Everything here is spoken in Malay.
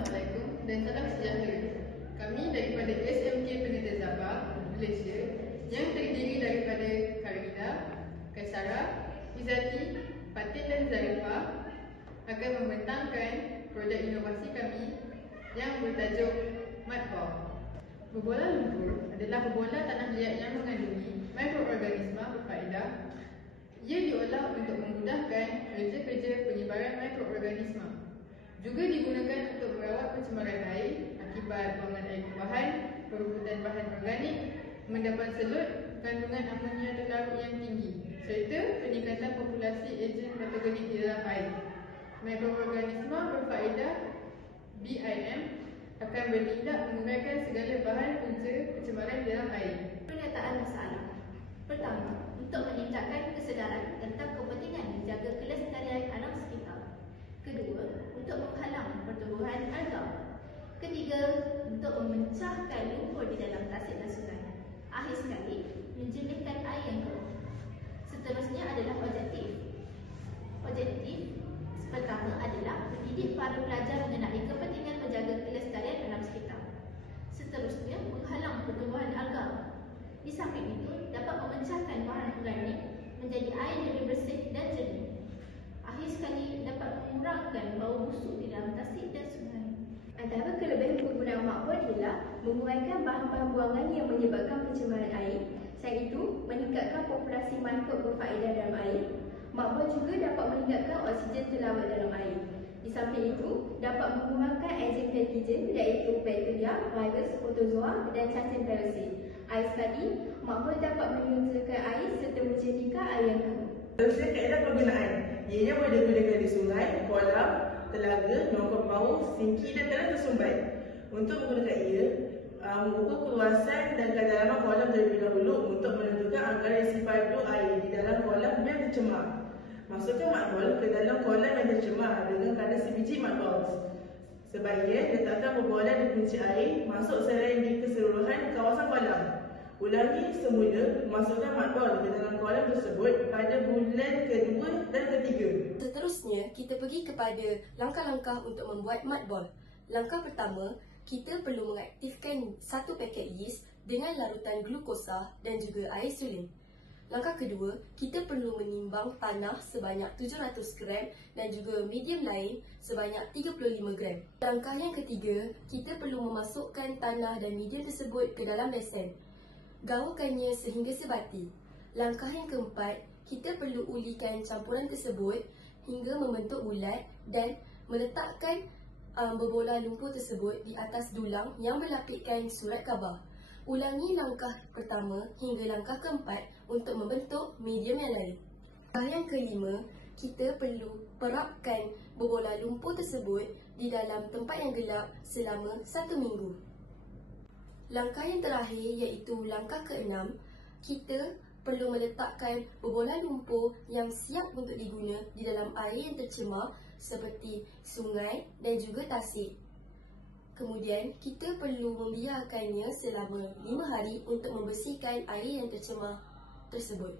Assalamualaikum dan salam sejahtera. Kami daripada SMK Pendidikan Zabah, Malaysia yang terdiri daripada Karina, Kaisara, Izzati, Fatin dan Zarifah akan membentangkan projek inovasi kami yang bertajuk Mudball. Berbola lumpur adalah berbola tanah liat yang mengandungi mikroorganisma berfaedah. Ia diolah untuk memudahkan kerja-kerja penyebaran mikroorganisma. Juga digunakan untuk merawat pencemaran air akibat buangan air kubahan, perebutan bahan organik, mendapat selut, kandungan amonia terlarut yang tinggi, serta peningkatan populasi ejen patogenik di dalam air. Mikroorganisma berfaedah BIM akan bertindak menguraikan segala bahan punca pencemaran di dalam air. Pernyataan masalah. Pertama, untuk meningkatkan kesedaran tentang kepentingan menjaga kelestarian alam sekitar. Kedua, untuk menghalang pertumbuhan alga. Ketiga, untuk memecahkan lumpur di dalam tasik dan sungai. Akhir sekali, menjernihkan air yang keruh. Seterusnya adalah objektif. Objektif pertama adalah mendidik para pelajar mengenai kepentingan menjaga kelestarian alam sekitar. Seterusnya, menghalang pertumbuhan alga. Di samping itu, dapat memecahkan bahan organik menjadi air lebih bersih dan jernih. Akhir sekali, dapat mengurangkan bau busuk di dalam tasik dan sungai. Antara kelebihan penggunaan mudball ialah mengurangkan bahan-bahan buangan yang menyebabkan pencemaran air. Selain itu, meningkatkan populasi mikrob berfaedah dalam air. Mudball juga dapat meningkatkan oksigen terlarut dalam air. Di samping itu, dapat mengurangkan enzim patogen iaitu bakteria, virus, protozoa dan cacing parasit. Akhir sekali, mudball dapat menyuburkan air serta menjernihkan air yang keruh. Seterusnya kaedah penggunaan. Ianya boleh digunakan di sungai, kolam, telaga, nongkong paus, singki dan tanah tersumbat. Untuk menggunakan ia, mengukur keluasan dan kedalaman kolam terlebih dahulu untuk menentukan anggaran isi padu air di dalam kolam yang tercemar. Masukkan mudball ke dalam kolam yang tercemar dengan kadar sebiji mudball. Sebaiknya letakkan berbola di kunci air masuk selain di keseluruhan kawasan kolam. Ulangi semula masukkan mudball ke dalam kolam tersebut pada bulan kedua dan ketiga. Seterusnya, kita pergi kepada langkah-langkah untuk membuat mudball. Langkah pertama, kita perlu mengaktifkan satu paket yeast dengan larutan glukosa dan juga air suling. Langkah kedua, kita perlu menimbang tanah sebanyak 700 gram dan juga medium lain sebanyak 35 gram. Langkah yang ketiga, kita perlu memasukkan tanah dan medium tersebut ke dalam lesen. Gaulkannya sehingga sebati. Langkah yang keempat, kita perlu ulikan campuran tersebut hingga membentuk bulat dan meletakkan berbola lumpur tersebut di atas dulang yang berlapikkan surat khabar. Ulangi langkah pertama hingga langkah keempat untuk membentuk medium yang lain. Langkah yang kelima, kita perlu perapkan berbola lumpur tersebut di dalam tempat yang gelap selama 1 minggu. Langkah yang terakhir iaitu langkah keenam, kita perlu meletakkan berbola lumpur yang siap untuk diguna di dalam air yang tercemar seperti sungai dan juga tasik. Kemudian, kita perlu membiarkannya selama 5 hari untuk membersihkan air yang tercemar tersebut.